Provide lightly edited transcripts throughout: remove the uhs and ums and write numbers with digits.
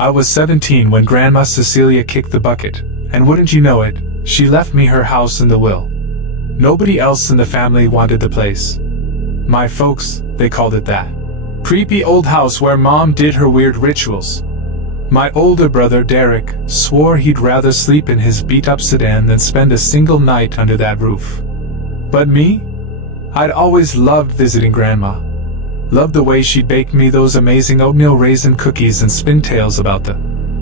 I was 17 when Grandma Cecilia kicked the bucket, and wouldn't you know it, she left me her house in the will. Nobody else in the family wanted the place. My folks, they called it that creepy old house where Mom did her weird rituals. My older brother Derek swore he'd rather sleep in his beat-up sedan than spend a single night under that roof. But me? I'd always loved visiting Grandma. Loved the way she'd bake me those amazing oatmeal raisin cookies and spin tales about the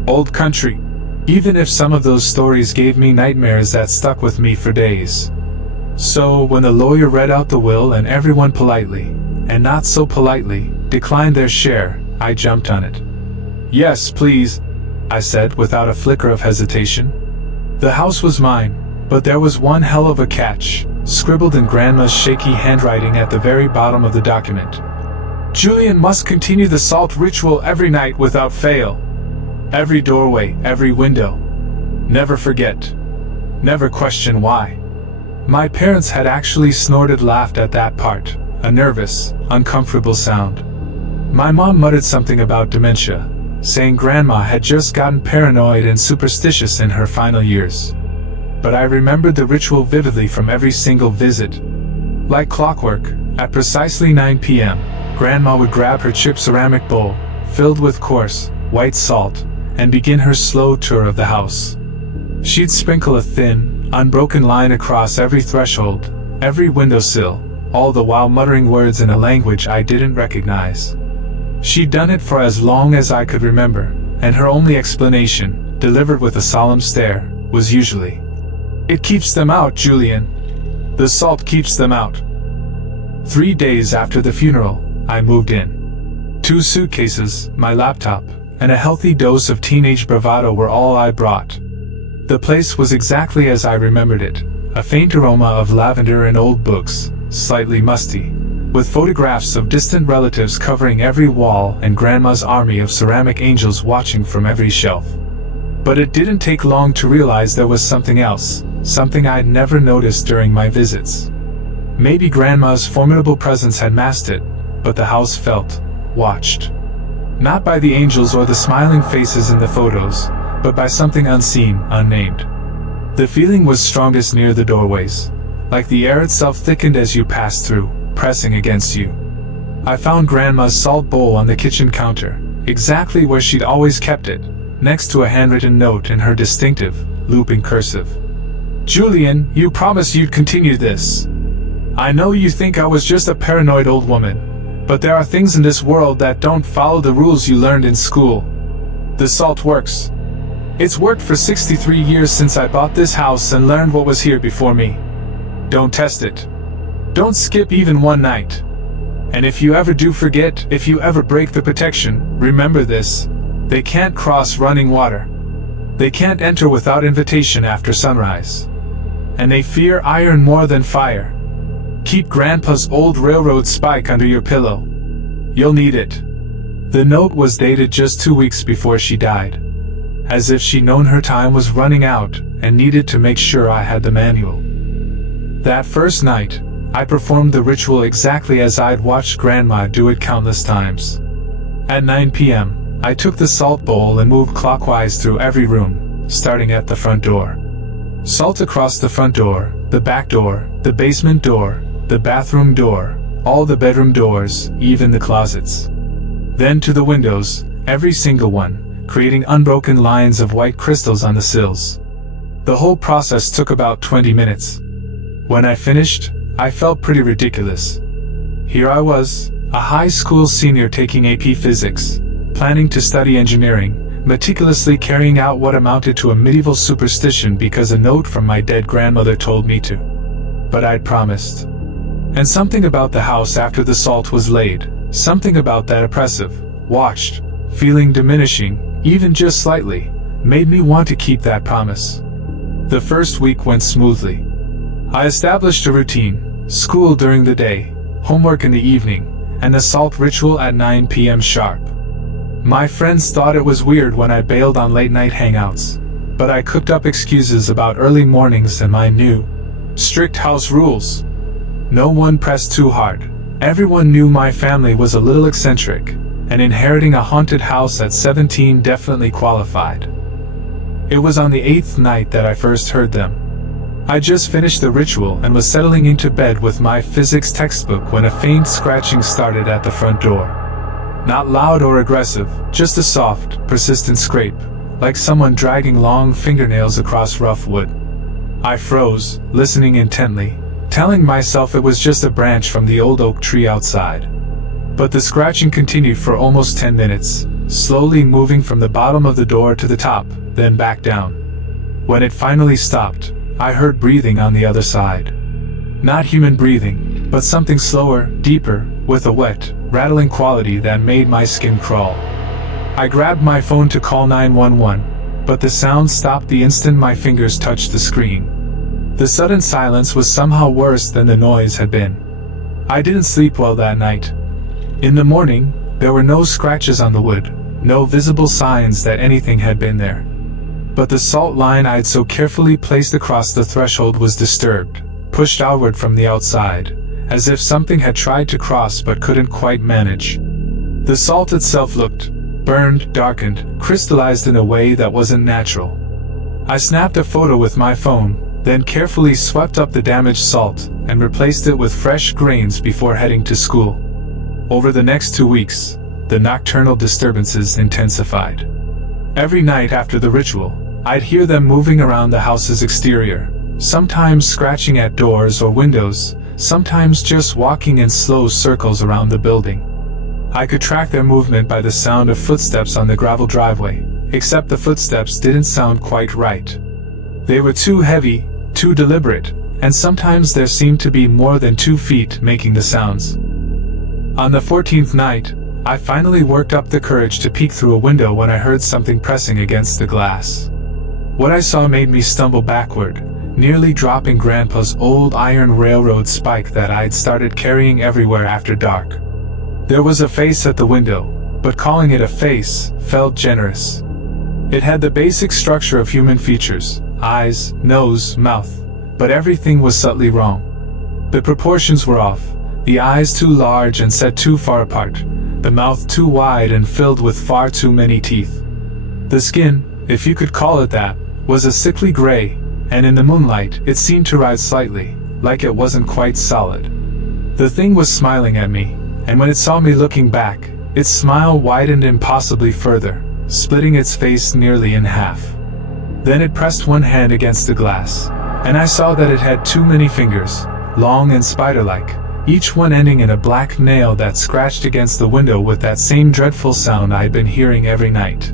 old country, even if some of those stories gave me nightmares that stuck with me for days. So when the lawyer read out the will and everyone politely, and not so politely, declined their share, I jumped on it. "Yes, please," I said without a flicker of hesitation. The house was mine, but there was one hell of a catch, scribbled in Grandma's shaky handwriting at the very bottom of the document. Julian must continue the salt ritual every night without fail. Every doorway, every window. Never forget. Never question why. My parents had actually snorted laughed at that part, a nervous, uncomfortable sound. My mom muttered something about dementia, saying Grandma had just gotten paranoid and superstitious in her final years. But I remembered the ritual vividly from every single visit. Like clockwork, at precisely 9 p.m., Grandma would grab her chipped ceramic bowl, filled with coarse, white salt, and begin her slow tour of the house. She'd sprinkle a thin, unbroken line across every threshold, every windowsill, all the while muttering words in a language I didn't recognize. She'd done it for as long as I could remember, and her only explanation, delivered with a solemn stare, was usually, "It keeps them out, Julian. The salt keeps them out." 3 days after the funeral, I moved in. 2 suitcases, my laptop, and a healthy dose of teenage bravado were all I brought. The place was exactly as I remembered it, a faint aroma of lavender and old books, slightly musty, with photographs of distant relatives covering every wall and Grandma's army of ceramic angels watching from every shelf. But it didn't take long to realize there was something else, something I'd never noticed during my visits. Maybe Grandma's formidable presence had masked it, but the house felt watched. Not by the angels or the smiling faces in the photos, but by something unseen, unnamed. The feeling was strongest near the doorways, like the air itself thickened as you passed through, pressing against you. I found Grandma's salt bowl on the kitchen counter, exactly where she'd always kept it, next to a handwritten note in her distinctive, looping cursive. "Julian, you promised you'd continue this. I know you think I was just a paranoid old woman, but there are things in this world that don't follow the rules you learned in school. The salt works. It's worked for 63 years since I bought this house and learned what was here before me. Don't test it. Don't skip even one night. And if you ever do forget, if you ever break the protection, remember this. They can't cross running water. They can't enter without invitation after sunrise. And they fear iron more than fire. Keep Grandpa's old railroad spike under your pillow. You'll need it." The note was dated just 2 weeks before she died, as if she'd known her time was running out and needed to make sure I had the manual. That first night, I performed the ritual exactly as I'd watched Grandma do it countless times. At 9 p.m., I took the salt bowl and moved clockwise through every room, starting at the front door. Salt across the front door, the back door, the basement door, the bathroom door, all the bedroom doors, even the closets. Then to the windows, every single one, creating unbroken lines of white crystals on the sills. The whole process took about 20 minutes. When I finished, I felt pretty ridiculous. Here I was, a high school senior taking AP Physics, planning to study engineering, meticulously carrying out what amounted to a medieval superstition because a note from my dead grandmother told me to. But I'd promised. And something about the house after the salt was laid, something about that oppressive, watched, feeling diminishing, even just slightly, made me want to keep that promise. The first week went smoothly. I established a routine, school during the day, homework in the evening, and the salt ritual at 9 p.m. sharp. My friends thought it was weird when I bailed on late-night hangouts, but I cooked up excuses about early mornings and my new, strict house rules. No one pressed too hard. Everyone knew my family was a little eccentric, and inheriting a haunted house at 17 definitely qualified. It was on the 8th night that I first heard them. I just finished the ritual and was settling into bed with my physics textbook when a faint scratching started at the front door. Not loud or aggressive, just a soft, persistent scrape, like someone dragging long fingernails across rough wood. I froze, listening intently, telling myself it was just a branch from the old oak tree outside. But the scratching continued for almost 10 minutes, slowly moving from the bottom of the door to the top, then back down. When it finally stopped, I heard breathing on the other side. Not human breathing, but something slower, deeper, with a wet, rattling quality that made my skin crawl. I grabbed my phone to call 911, but the sound stopped the instant my fingers touched the screen. The sudden silence was somehow worse than the noise had been. I didn't sleep well that night. In the morning, there were no scratches on the wood, no visible signs that anything had been there. But the salt line I'd so carefully placed across the threshold was disturbed, pushed outward from the outside, as if something had tried to cross but couldn't quite manage. The salt itself looked burned, darkened, crystallized in a way that wasn't natural. I snapped a photo with my phone, then carefully swept up the damaged salt and replaced it with fresh grains before heading to school. Over the next 2 weeks, the nocturnal disturbances intensified. Every night after the ritual, I'd hear them moving around the house's exterior, sometimes scratching at doors or windows, sometimes just walking in slow circles around the building. I could track their movement by the sound of footsteps on the gravel driveway, except the footsteps didn't sound quite right. They were too heavy, too deliberate, and sometimes there seemed to be more than 2 feet making the sounds. On the 14th night, I finally worked up the courage to peek through a window when I heard something pressing against the glass. What I saw made me stumble backward, nearly dropping Grandpa's old iron railroad spike that I'd started carrying everywhere after dark. There was a face at the window, but calling it a face felt generous. It had the basic structure of human features, eyes, nose, mouth, but everything was subtly wrong. The proportions were off, the eyes too large and set too far apart, the mouth too wide and filled with far too many teeth. The skin, if you could call it that, was a sickly gray, and in the moonlight it seemed to rise slightly, like it wasn't quite solid. The thing was smiling at me, and when it saw me looking back, its smile widened impossibly further, splitting its face nearly in half. Then it pressed one hand against the glass, and I saw that it had too many fingers, long and spider-like, each one ending in a black nail that scratched against the window with that same dreadful sound I'd been hearing every night.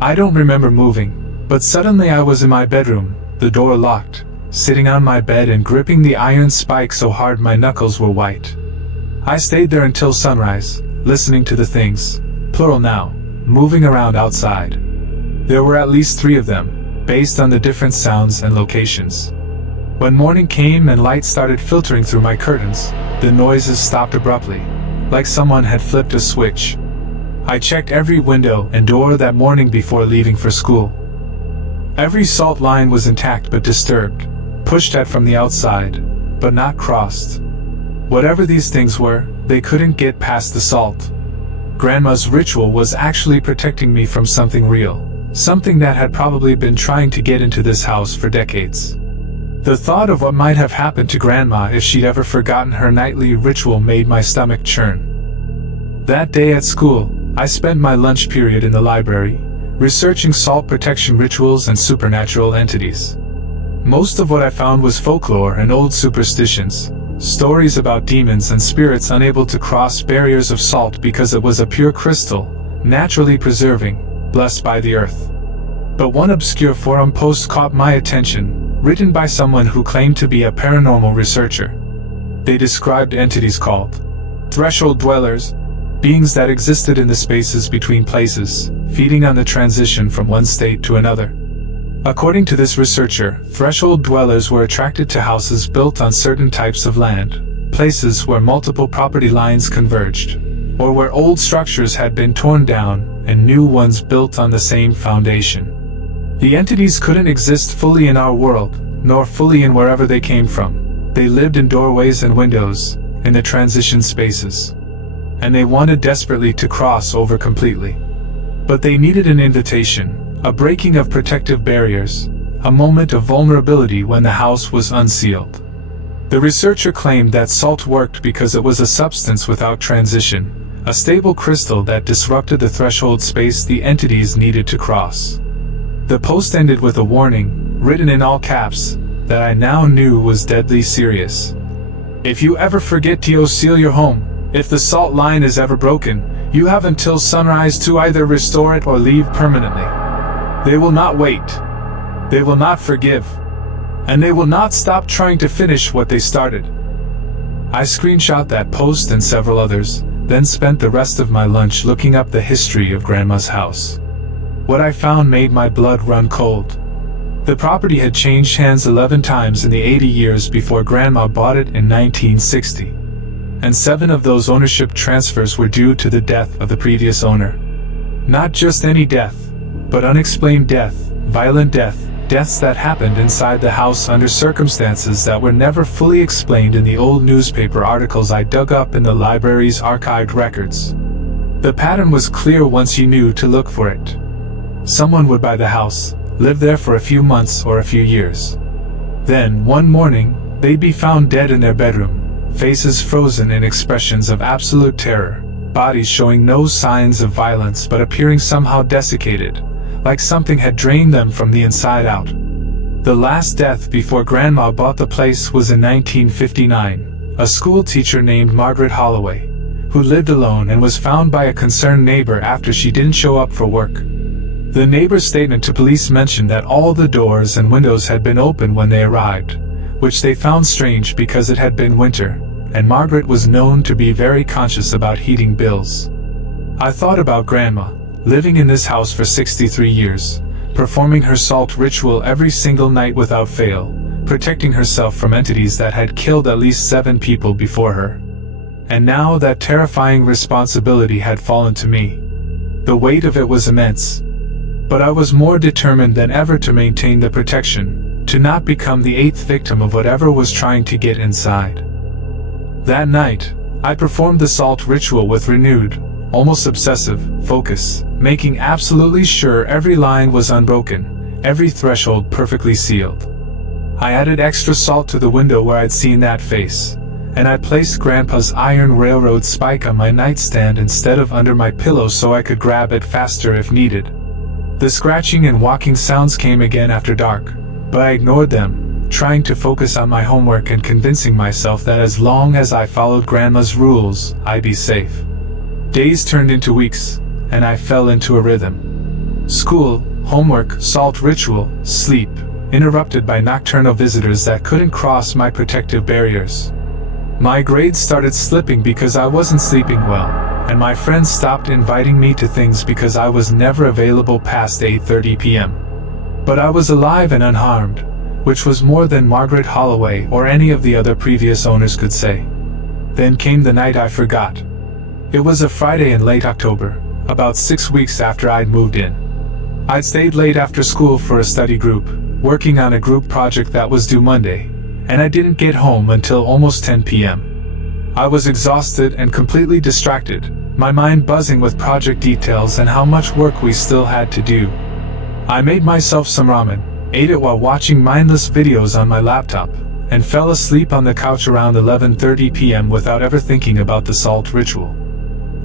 I don't remember moving, but suddenly I was in my bedroom, the door locked, sitting on my bed and gripping the iron spike so hard my knuckles were white. I stayed there until sunrise, listening to the things, plural now, moving around outside. There were at least 3 of them, based on the different sounds and locations. When morning came and light started filtering through my curtains, the noises stopped abruptly, like someone had flipped a switch. I checked every window and door that morning before leaving for school. Every salt line was intact but disturbed, pushed at from the outside, but not crossed. Whatever these things were, they couldn't get past the salt. Grandma's ritual was actually protecting me from something real, something that had probably been trying to get into this house for decades. The thought of what might have happened to Grandma if she'd ever forgotten her nightly ritual made my stomach churn. That day at school, I spent my lunch period in the library, researching salt protection rituals and supernatural entities. Most of what I found was folklore and old superstitions, stories about demons and spirits unable to cross barriers of salt because it was a pure crystal, naturally preserving, blessed by the earth. But one obscure forum post caught my attention, written by someone who claimed to be a paranormal researcher. They described entities called threshold dwellers, beings that existed in the spaces between places, feeding on the transition from one state to another. According to this researcher, threshold dwellers were attracted to houses built on certain types of land, places where multiple property lines converged, or where old structures had been torn down and new ones built on the same foundation. The entities couldn't exist fully in our world, nor fully in wherever they came from. They lived in doorways and windows, in the transition spaces. and they wanted desperately to cross over completely. But they needed an invitation, a breaking of protective barriers, a moment of vulnerability when the house was unsealed. The researcher claimed that salt worked because it was a substance without transition, a stable crystal that disrupted the threshold space the entities needed to cross. The post ended with a warning, written in all caps, that I now knew was deadly serious. If you ever forget to seal your home, if the salt line is ever broken, you have until sunrise to either restore it or leave permanently. They will not wait. They will not forgive. And they will not stop trying to finish what they started. I screenshot that post and several others, then spent the rest of my lunch looking up the history of Grandma's house. What I found made my blood run cold. The property had changed hands 11 times in the 80 years before Grandma bought it in 1960. And 7 of those ownership transfers were due to the death of the previous owner. Not just any death, but unexplained death, violent death, deaths that happened inside the house under circumstances that were never fully explained in the old newspaper articles I dug up in the library's archived records. The pattern was clear once you knew to look for it. Someone would buy the house, live there for a few months or a few years. Then, one morning, they'd be found dead in their bedroom, faces frozen in expressions of absolute terror, bodies showing no signs of violence but appearing somehow desiccated, like something had drained them from the inside out. The last death before Grandma bought the place was in 1959, a school teacher named Margaret Holloway, who lived alone and was found by a concerned neighbor after she didn't show up for work. The neighbor's statement to police mentioned that all the doors and windows had been open when they arrived, which they found strange because it had been winter, and Margaret was known to be very conscious about heating bills. I thought about Grandma, living in this house for 63 years, performing her salt ritual every single night without fail, protecting herself from entities that had killed at least 7 people before her. And now that terrifying responsibility had fallen to me. The weight of it was immense. But I was more determined than ever to maintain the protection, to not become the 8th victim of whatever was trying to get inside. That night, I performed the salt ritual with renewed, almost obsessive, focus, making absolutely sure every line was unbroken, every threshold perfectly sealed. I added extra salt to the window where I'd seen that face, and I placed Grandpa's iron railroad spike on my nightstand instead of under my pillow so I could grab it faster if needed. The scratching and walking sounds came again after dark, but I ignored them, trying to focus on my homework and convincing myself that as long as I followed Grandma's rules, I'd be safe. Days turned into weeks, and I fell into a rhythm. School, homework, salt ritual, sleep, interrupted by nocturnal visitors that couldn't cross my protective barriers. My grades started slipping because I wasn't sleeping well, and my friends stopped inviting me to things because I was never available past 8:30 p.m. But I was alive and unharmed, which was more than Margaret Holloway or any of the other previous owners could say. Then came the night I forgot. It was a Friday in late October, about 6 weeks after I'd moved in. I'd stayed late after school for a study group, working on a group project that was due Monday, and I didn't get home until almost 10 p.m. I was exhausted and completely distracted, my mind buzzing with project details and how much work we still had to do. I made myself some ramen, ate it while watching mindless videos on my laptop, and fell asleep on the couch around 11:30 p.m. without ever thinking about the salt ritual.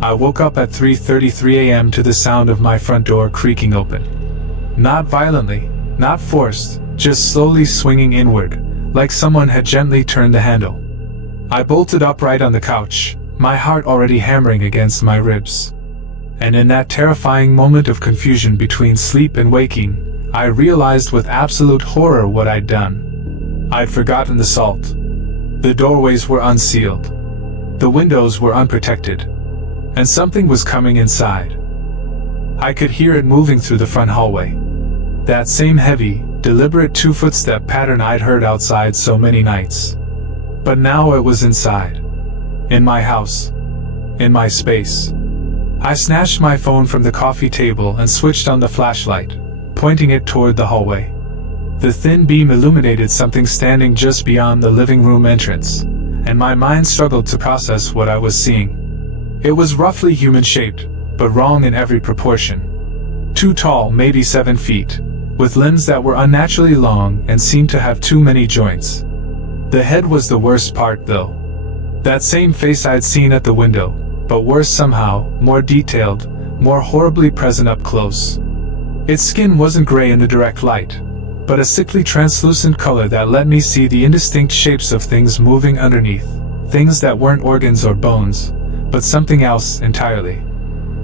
I woke up at 3:33 a.m. to the sound of my front door creaking open. Not violently, not forced, just slowly swinging inward, like someone had gently turned the handle. I bolted upright on the couch, my heart already hammering against my ribs. And in that terrifying moment of confusion between sleep and waking, I realized with absolute horror what I'd done. I'd forgotten the salt. The doorways were unsealed. The windows were unprotected. And something was coming inside. I could hear it moving through the front hallway. That same heavy, deliberate 2-footstep pattern I'd heard outside so many nights. But now it was inside. In my house. In my space. I snatched my phone from the coffee table and switched on the flashlight, pointing it toward the hallway. The thin beam illuminated something standing just beyond the living room entrance, and my mind struggled to process what I was seeing. It was roughly human-shaped, but wrong in every proportion. Too tall, maybe 7 feet, with limbs that were unnaturally long and seemed to have too many joints. The head was the worst part, though. That same face I'd seen at the window, but worse somehow, more detailed, more horribly present up close. Its skin wasn't gray in the direct light, but a sickly translucent color that let me see the indistinct shapes of things moving underneath, things that weren't organs or bones, but something else entirely.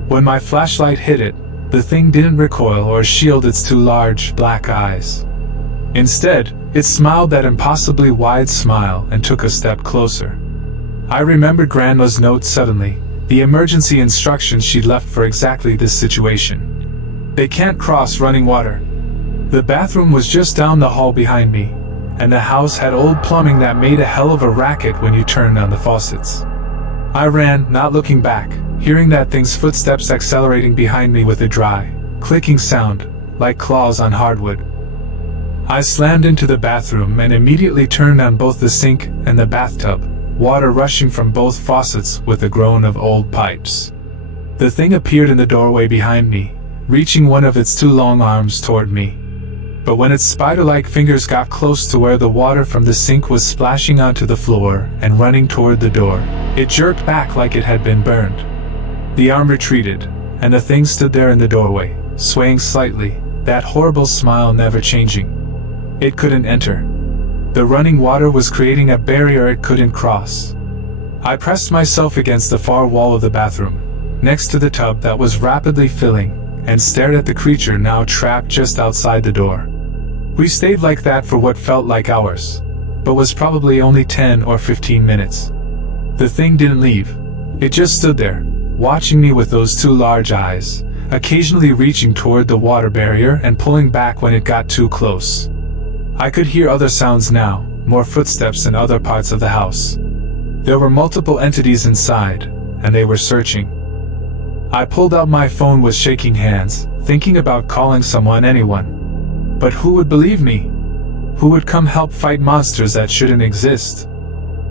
When my flashlight hit it, the thing didn't recoil or shield its 2 large, black eyes. Instead, it smiled that impossibly wide smile and took a step closer. I remembered Grandma's note suddenly, the emergency instructions she'd left for exactly this situation. They can't cross running water. The bathroom was just down the hall behind me, and the house had old plumbing that made a hell of a racket when you turned on the faucets. I ran, not looking back, hearing that thing's footsteps accelerating behind me with a dry, clicking sound, like claws on hardwood. I slammed into the bathroom and immediately turned on both the sink and the bathtub, water rushing from both faucets with a groan of old pipes. The thing appeared in the doorway behind me, reaching one of its 2 long arms toward me. But when its spider-like fingers got close to where the water from the sink was splashing onto the floor and running toward the door, it jerked back like it had been burned. The arm retreated, and the thing stood there in the doorway, swaying slightly, that horrible smile never changing. It couldn't enter. The running water was creating a barrier it couldn't cross. I pressed myself against the far wall of the bathroom, next to the tub that was rapidly filling, and stared at the creature now trapped just outside the door. We stayed like that for what felt like hours, but was probably only 10 or 15 minutes. The thing didn't leave. It just stood there, watching me with those 2 large eyes, occasionally reaching toward the water barrier and pulling back when it got too close. I could hear other sounds now, more footsteps in other parts of the house. There were multiple entities inside, and they were searching. I pulled out my phone with shaking hands, thinking about calling someone, anyone. But who would believe me? Who would come help fight monsters that shouldn't exist?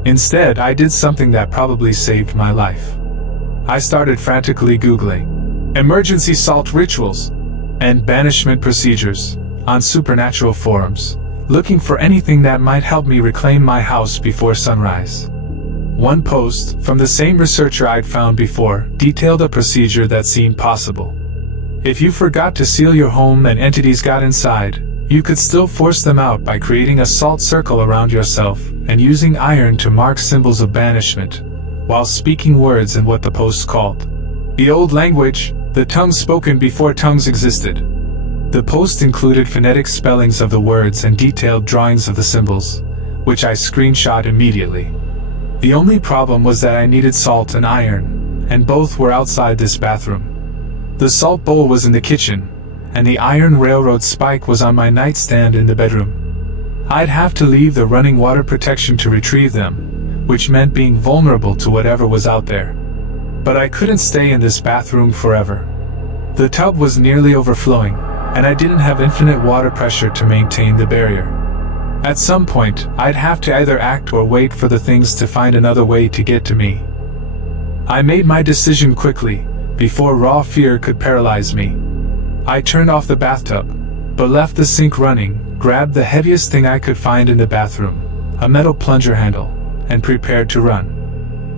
Instead, I did something that probably saved my life. I started frantically Googling emergency salt rituals and banishment procedures on supernatural forums, looking for anything that might help me reclaim my house before sunrise. One post, from the same researcher I'd found before, detailed a procedure that seemed possible. If you forgot to seal your home and entities got inside, you could still force them out by creating a salt circle around yourself and using iron to mark symbols of banishment, while speaking words in what the post called the old language, the tongue spoken before tongues existed. The post included phonetic spellings of the words and detailed drawings of the symbols, which I screenshot immediately. The only problem was that I needed salt and iron, and both were outside this bathroom. The salt bowl was in the kitchen, and the iron railroad spike was on my nightstand in the bedroom. I'd have to leave the running water protection to retrieve them, which meant being vulnerable to whatever was out there. But I couldn't stay in this bathroom forever. The tub was nearly overflowing, and I didn't have infinite water pressure to maintain the barrier. At some point, I'd have to either act or wait for the things to find another way to get to me. I made my decision quickly, before raw fear could paralyze me. I turned off the bathtub, but left the sink running, grabbed the heaviest thing I could find in the bathroom, a metal plunger handle, and prepared to run.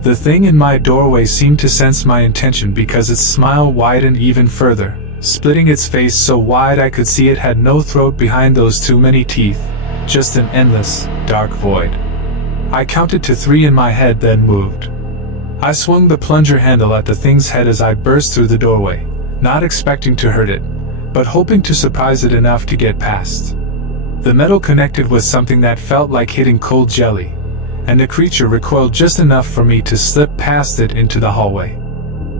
The thing in my doorway seemed to sense my intention because its smile widened even further, splitting its face so wide I could see it had no throat behind those too many teeth, just an endless, dark void. I counted to 3 in my head, then moved. I swung the plunger handle at the thing's head as I burst through the doorway, not expecting to hurt it, but hoping to surprise it enough to get past. The metal connected with something that felt like hitting cold jelly, and the creature recoiled just enough for me to slip past it into the hallway.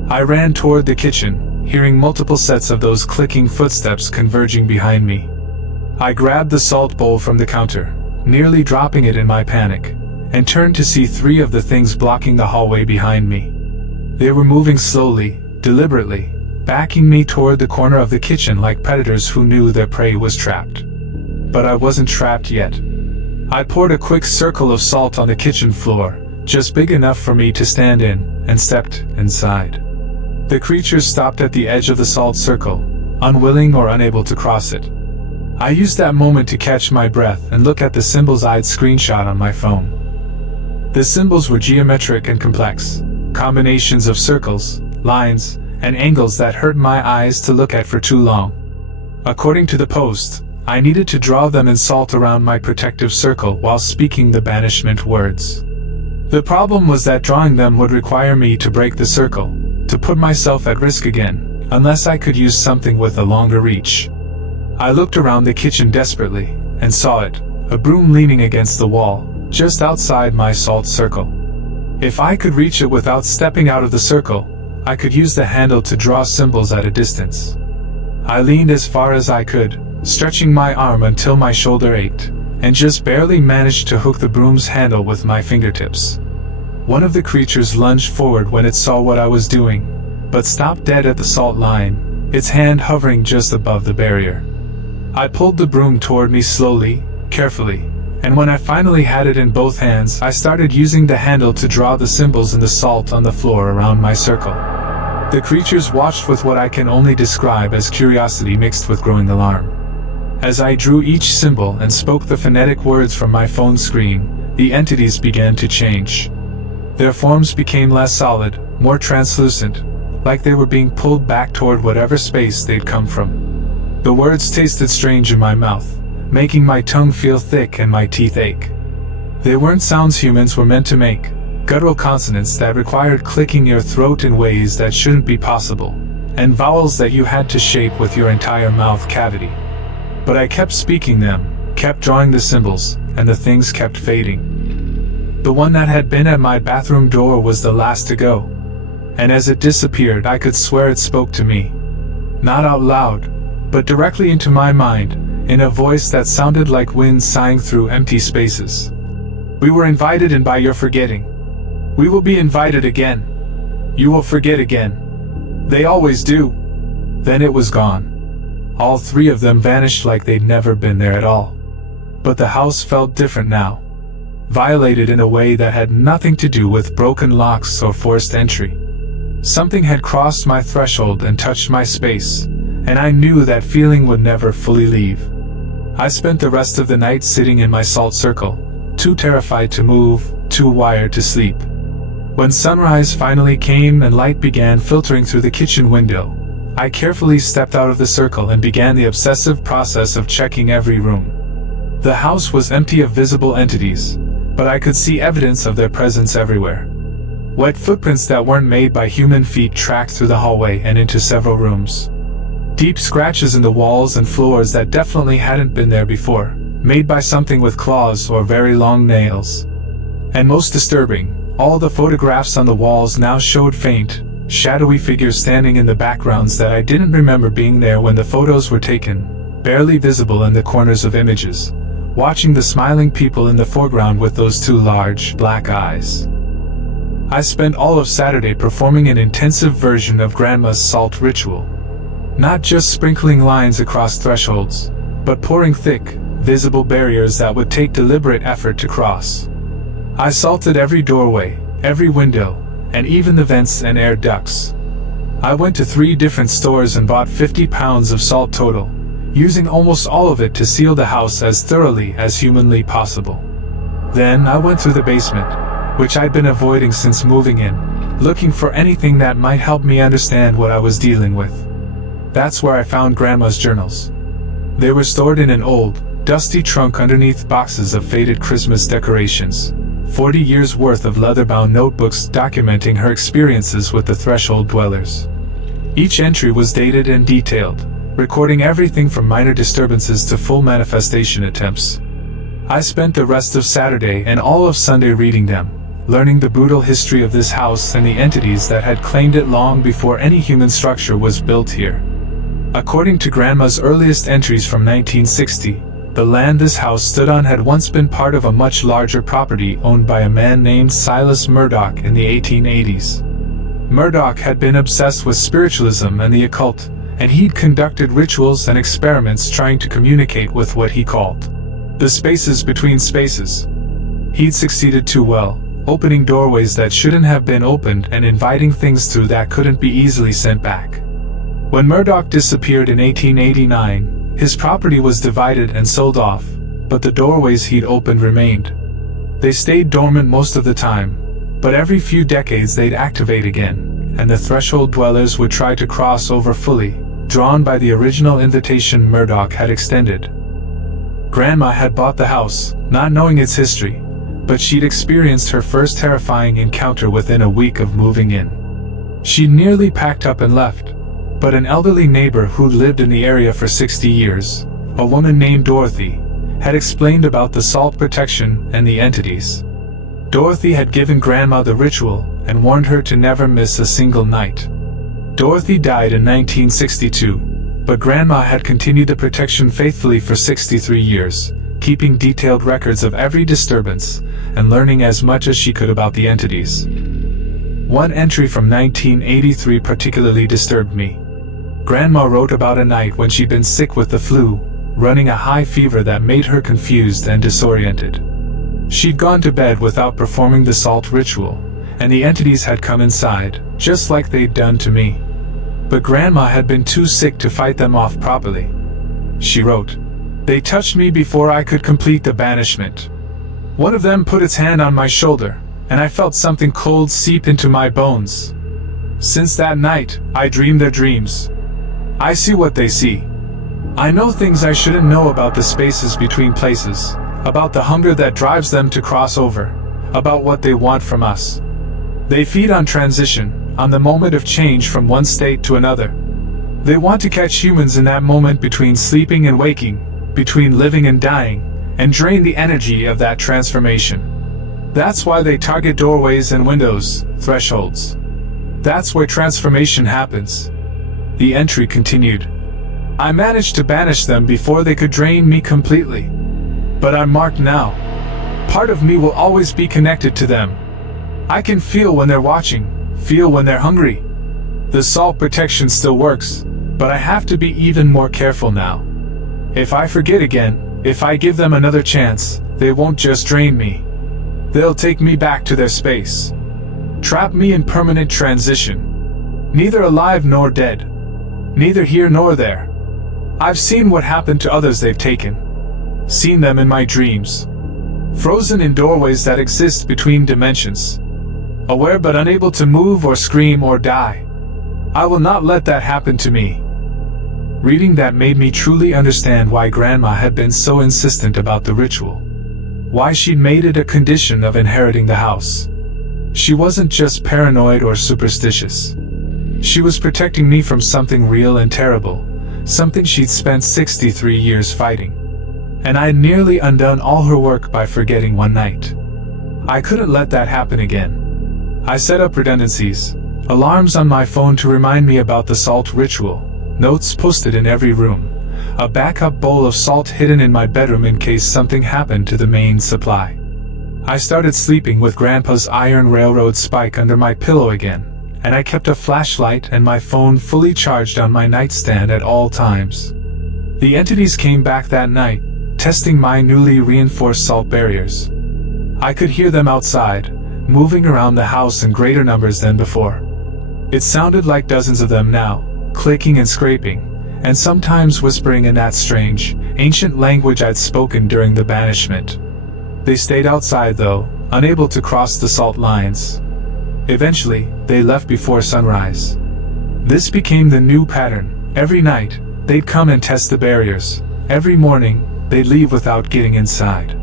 I ran toward the kitchen, hearing multiple sets of those clicking footsteps converging behind me. I grabbed the salt bowl from the counter, nearly dropping it in my panic, and turned to see 3 of the things blocking the hallway behind me. They were moving slowly, deliberately, backing me toward the corner of the kitchen like predators who knew their prey was trapped. But I wasn't trapped yet. I poured a quick circle of salt on the kitchen floor, just big enough for me to stand in, and stepped inside. The creatures stopped at the edge of the salt circle, unwilling or unable to cross it. I used that moment to catch my breath and look at the symbols I'd screenshot on my phone. The symbols were geometric and complex, combinations of circles, lines, and angles that hurt my eyes to look at for too long. According to the post, I needed to draw them in salt around my protective circle while speaking the banishment words. The problem was that drawing them would require me to break the circle, to put myself at risk again, unless I could use something with a longer reach. I looked around the kitchen desperately, and saw it, a broom leaning against the wall, just outside my salt circle. If I could reach it without stepping out of the circle, I could use the handle to draw symbols at a distance. I leaned as far as I could, stretching my arm until my shoulder ached, and just barely managed to hook the broom's handle with my fingertips. One of the creatures lunged forward when it saw what I was doing, but stopped dead at the salt line, its hand hovering just above the barrier. I pulled the broom toward me slowly, carefully, and when I finally had it in both hands, I started using the handle to draw the symbols in the salt on the floor around my circle. The creatures watched with what I can only describe as curiosity mixed with growing alarm. As I drew each symbol and spoke the phonetic words from my phone screen, the entities began to change. Their forms became less solid, more translucent, like they were being pulled back toward whatever space they'd come from. The words tasted strange in my mouth, making my tongue feel thick and my teeth ache. They weren't sounds humans were meant to make, guttural consonants that required clicking your throat in ways that shouldn't be possible, and vowels that you had to shape with your entire mouth cavity. But I kept speaking them, kept drawing the symbols, and the things kept fading. The one that had been at my bathroom door was the last to go, and as it disappeared I could swear it spoke to me. Not out loud, but directly into my mind, in a voice that sounded like wind sighing through empty spaces. We were invited and by your forgetting. We will be invited again. You will forget again. They always do. Then it was gone. All three of them vanished like they'd never been there at all. But the house felt different now. Violated in a way that had nothing to do with broken locks or forced entry. Something had crossed my threshold and touched my space, and I knew that feeling would never fully leave. I spent the rest of the night sitting in my salt circle, too terrified to move, too wired to sleep. When sunrise finally came and light began filtering through the kitchen window, I carefully stepped out of the circle and began the obsessive process of checking every room. The house was empty of visible entities, but I could see evidence of their presence everywhere. Wet footprints that weren't made by human feet tracked through the hallway and into several rooms. Deep scratches in the walls and floors that definitely hadn't been there before, made by something with claws or very long nails. And most disturbing, all the photographs on the walls now showed faint, shadowy figures standing in the backgrounds that I didn't remember being there when the photos were taken, barely visible in the corners of images, watching the smiling people in the foreground with those two large, black eyes. I spent all of Saturday performing an intensive version of Grandma's salt ritual. Not just sprinkling lines across thresholds, but pouring thick, visible barriers that would take deliberate effort to cross. I salted every doorway, every window, and even the vents and air ducts. I went to 3 different stores and bought 50 pounds of salt total, using almost all of it to seal the house as thoroughly as humanly possible. Then I went through the basement, which I'd been avoiding since moving in, looking for anything that might help me understand what I was dealing with. That's where I found Grandma's journals. They were stored in an old, dusty trunk underneath boxes of faded Christmas decorations, 40 years worth of leather-bound notebooks documenting her experiences with the threshold dwellers. Each entry was dated and detailed, recording everything from minor disturbances to full manifestation attempts. I spent the rest of Saturday and all of Sunday reading them, learning the brutal history of this house and the entities that had claimed it long before any human structure was built here. According to Grandma's earliest entries from 1960, the land this house stood on had once been part of a much larger property owned by a man named Silas Murdoch in the 1880s. Murdoch had been obsessed with spiritualism and the occult, and he'd conducted rituals and experiments trying to communicate with what he called the spaces between spaces. He'd succeeded too well, opening doorways that shouldn't have been opened and inviting things through that couldn't be easily sent back. When Murdoch disappeared in 1889, his property was divided and sold off, but the doorways he'd opened remained. They stayed dormant most of the time, but every few decades they'd activate again, and the threshold dwellers would try to cross over fully, drawn by the original invitation Murdoch had extended. Grandma had bought the house, not knowing its history, but she'd experienced her first terrifying encounter within a week of moving in. She'd nearly packed up and left, but an elderly neighbor who'd lived in the area for 60 years, a woman named Dorothy, had explained about the salt protection and the entities. Dorothy had given Grandma the ritual and warned her to never miss a single night. Dorothy died in 1962, but Grandma had continued the protection faithfully for 63 years, keeping detailed records of every disturbance and learning as much as she could about the entities. One entry from 1983 particularly disturbed me. Grandma wrote about a night when she'd been sick with the flu, running a high fever that made her confused and disoriented. She'd gone to bed without performing the salt ritual, and the entities had come inside, just like they'd done to me. But Grandma had been too sick to fight them off properly. She wrote, "They touched me before I could complete the banishment. One of them put its hand on my shoulder, and I felt something cold seep into my bones. Since that night, I dream their dreams. I see what they see. I know things I shouldn't know about the spaces between places, about the hunger that drives them to cross over, about what they want from us. They feed on transition, on the moment of change from one state to another. They want to catch humans in that moment between sleeping and waking, between living and dying, and drain the energy of that transformation. That's why they target doorways and windows, thresholds. That's where transformation happens." The entry continued. "I managed to banish them before they could drain me completely. But I'm marked now. Part of me will always be connected to them. I can feel when they're watching, feel when they're hungry. The salt protection still works, but I have to be even more careful now. If I forget again, if I give them another chance, they won't just drain me. They'll take me back to their space. Trap me in permanent transition. Neither alive nor dead. Neither here nor there. I've seen what happened to others they've taken. Seen them in my dreams. Frozen in doorways that exist between dimensions. Aware but unable to move or scream or die. I will not let that happen to me." Reading that made me truly understand why Grandma had been so insistent about the ritual. Why she'd made it a condition of inheriting the house. She wasn't just paranoid or superstitious. She was protecting me from something real and terrible, something she'd spent 63 years fighting. And I'd nearly undone all her work by forgetting one night. I couldn't let that happen again. I set up redundancies, alarms on my phone to remind me about the salt ritual, notes posted in every room, a backup bowl of salt hidden in my bedroom in case something happened to the main supply. I started sleeping with Grandpa's iron railroad spike under my pillow again, and I kept a flashlight and my phone fully charged on my nightstand at all times. The entities came back that night, testing my newly reinforced salt barriers. I could hear them outside, moving around the house in greater numbers than before. It sounded like dozens of them now, clicking and scraping, and sometimes whispering in that strange, ancient language I'd spoken during the banishment. They stayed outside though, unable to cross the salt lines. Eventually, they left before sunrise. This became the new pattern. Every night, they'd come and test the barriers. Every morning, they'd leave without getting inside.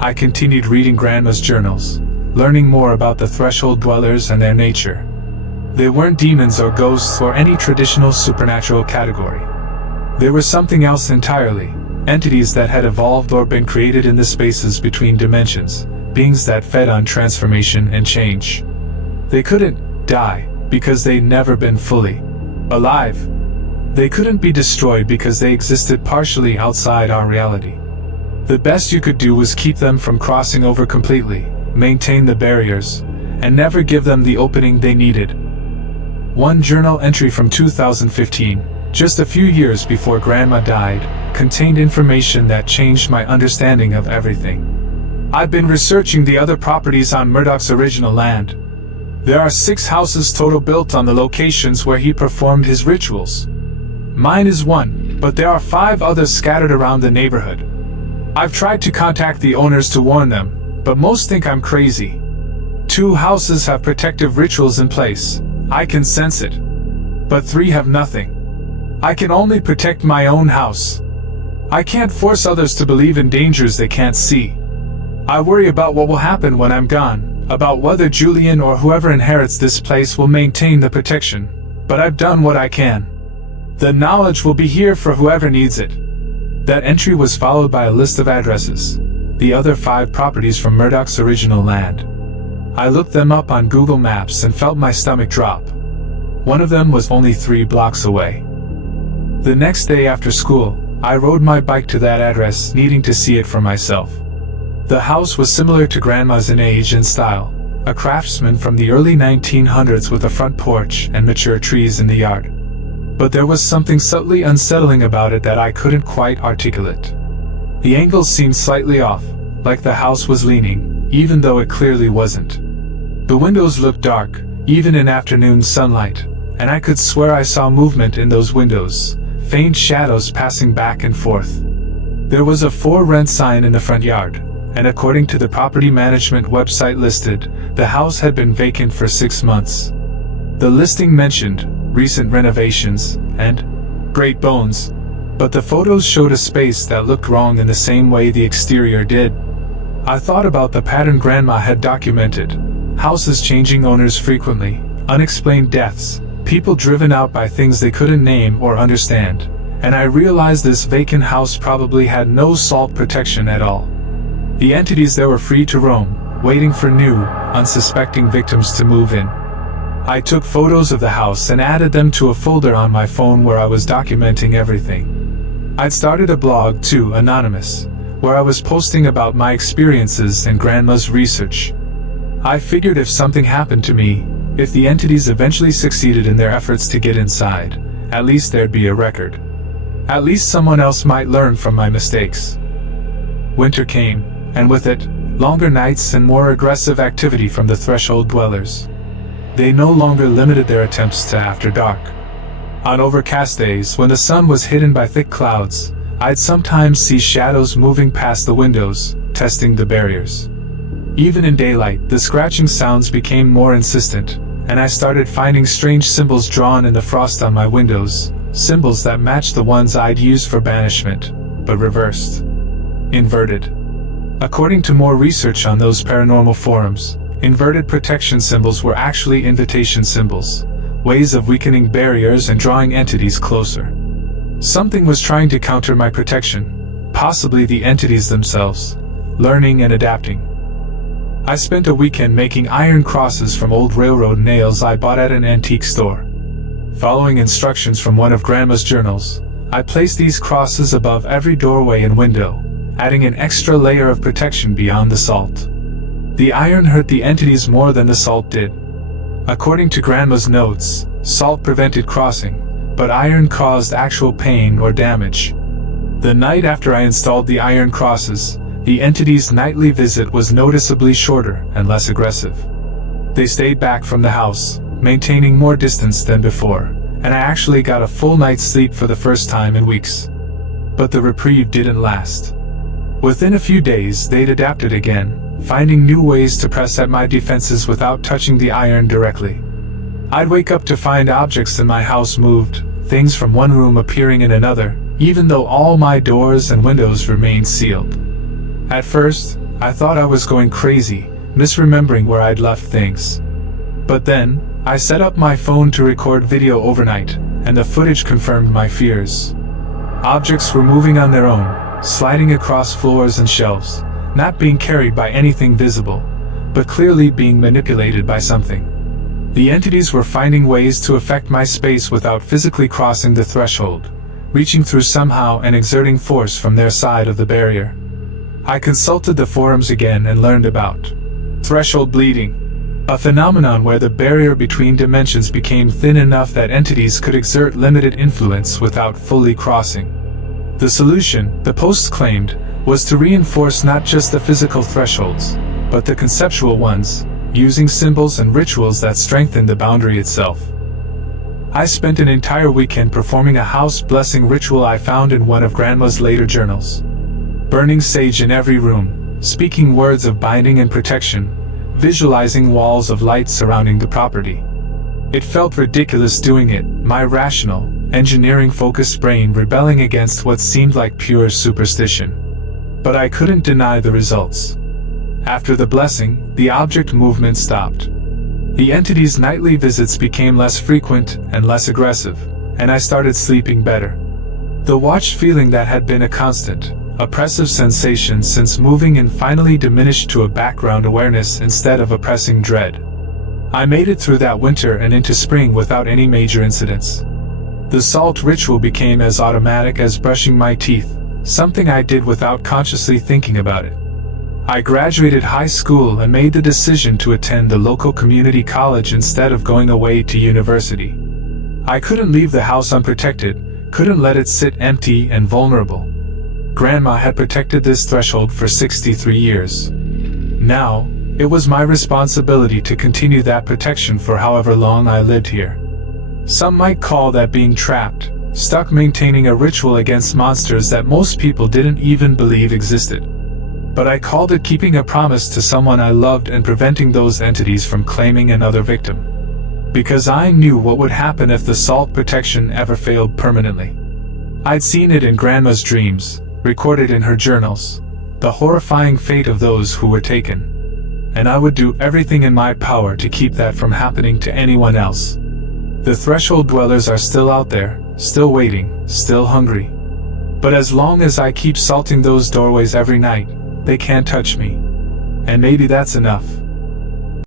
I continued reading Grandma's journals, learning more about the threshold dwellers and their nature. They weren't demons or ghosts or any traditional supernatural category. They were something else entirely, entities that had evolved or been created in the spaces between dimensions, beings that fed on transformation and change. They couldn't die because they'd never been fully alive. They couldn't be destroyed because they existed partially outside our reality. The best you could do was keep them from crossing over completely, maintain the barriers, and never give them the opening they needed. One journal entry from 2015, just a few years before Grandma died, contained information that changed my understanding of everything. I've been researching the other properties on Murdoch's original land. There are 6 houses total built on the locations where he performed his rituals. Mine is one, but there are 5 others scattered around the neighborhood. I've tried to contact the owners to warn them, but most think I'm crazy. 2 houses have protective rituals in place. I can sense it. But 3 have nothing. I can only protect my own house. I can't force others to believe in dangers they can't see. I worry about what will happen when I'm gone, about whether Julian or whoever inherits this place will maintain the protection, but I've done what I can. The knowledge will be here for whoever needs it. That entry was followed by a list of addresses, the other 5 properties from Murdoch's original land. I looked them up on Google Maps and felt my stomach drop. One of them was only 3 blocks away. The next day after school, I rode my bike to that address, needing to see it for myself. The house was similar to Grandma's in age and style, a craftsman from the early 1900s with a front porch and mature trees in the yard. But there was something subtly unsettling about it that I couldn't quite articulate. The angles seemed slightly off, like the house was leaning, even though it clearly wasn't. The windows looked dark, even in afternoon sunlight, and I could swear I saw movement in those windows, faint shadows passing back and forth. There was a for rent sign in the front yard, and according to the property management website listed, the house had been vacant for 6 months. The listing mentioned recent renovations and great bones, but the photos showed a space that looked wrong in the same way the exterior did. I thought about the pattern Grandma had documented: houses changing owners frequently, unexplained deaths, people driven out by things they couldn't name or understand, and I realized this vacant house probably had no salt protection at all. The entities there were free to roam, waiting for new, unsuspecting victims to move in. I took photos of the house and added them to a folder on my phone where I was documenting everything. I'd started a blog too, anonymous, where I was posting about my experiences and Grandma's research. I figured if something happened to me, if the entities eventually succeeded in their efforts to get inside, at least there'd be a record. At least someone else might learn from my mistakes. Winter came, and with it, longer nights and more aggressive activity from the threshold dwellers. They no longer limited their attempts to after dark. On overcast days, when the sun was hidden by thick clouds, I'd sometimes see shadows moving past the windows, testing the barriers. Even in daylight, the scratching sounds became more insistent, and I started finding strange symbols drawn in the frost on my windows, symbols that matched the ones I'd used for banishment, but reversed. Inverted. According to more research on those paranormal forums, inverted protection symbols were actually invitation symbols, ways of weakening barriers and drawing entities closer. Something was trying to counter my protection, possibly the entities themselves, learning and adapting. I spent a weekend making iron crosses from old railroad nails I bought at an antique store. Following instructions from one of Grandma's journals, I placed these crosses above every doorway and window, adding an extra layer of protection beyond the salt. The iron hurt the entities more than the salt did. According to Grandma's notes, salt prevented crossing, but iron caused actual pain or damage. The night after I installed the iron crosses, the entity's nightly visit was noticeably shorter and less aggressive. They stayed back from the house, maintaining more distance than before, and I actually got a full night's sleep for the first time in weeks. But the reprieve didn't last. Within a few days, they'd adapted again, finding new ways to press at my defenses without touching the iron directly. I'd wake up to find objects in my house moved, things from one room appearing in another, even though all my doors and windows remained sealed. At first, I thought I was going crazy, misremembering where I'd left things. But then, I set up my phone to record video overnight, and the footage confirmed my fears. Objects were moving on their own, sliding across floors and shelves, not being carried by anything visible, but clearly being manipulated by something. The entities were finding ways to affect my space without physically crossing the threshold, reaching through somehow and exerting force from their side of the barrier. I consulted the forums again and learned about threshold bleeding, a phenomenon where the barrier between dimensions became thin enough that entities could exert limited influence without fully crossing. The solution, the posts claimed, was to reinforce not just the physical thresholds, but the conceptual ones, using symbols and rituals that strengthened the boundary itself. I spent an entire weekend performing a house blessing ritual I found in one of Grandma's later journals. Burning sage in every room, speaking words of binding and protection, visualizing walls of light surrounding the property. It felt ridiculous doing it, my rational, engineering-focused brain rebelling against what seemed like pure superstition. But I couldn't deny the results. After the blessing, the object movement stopped. The entity's nightly visits became less frequent and less aggressive, and I started sleeping better. The watched feeling that had been a constant, oppressive sensation since moving in finally diminished to a background awareness instead of a pressing dread. I made it through that winter and into spring without any major incidents. The salt ritual became as automatic as brushing my teeth, something I did without consciously thinking about it. I graduated high school and made the decision to attend the local community college instead of going away to university. I couldn't leave the house unprotected, couldn't let it sit empty and vulnerable. Grandma had protected this threshold for 63 years. Now, it was my responsibility to continue that protection for however long I lived here. Some might call that being trapped, stuck maintaining a ritual against monsters that most people didn't even believe existed. But I called it keeping a promise to someone I loved and preventing those entities from claiming another victim. Because I knew what would happen if the salt protection ever failed permanently. I'd seen it in Grandma's dreams, recorded in her journals, the horrifying fate of those who were taken. And I would do everything in my power to keep that from happening to anyone else. The threshold dwellers are still out there, still waiting, still hungry. But as long as I keep salting those doorways every night, they can't touch me. And maybe that's enough.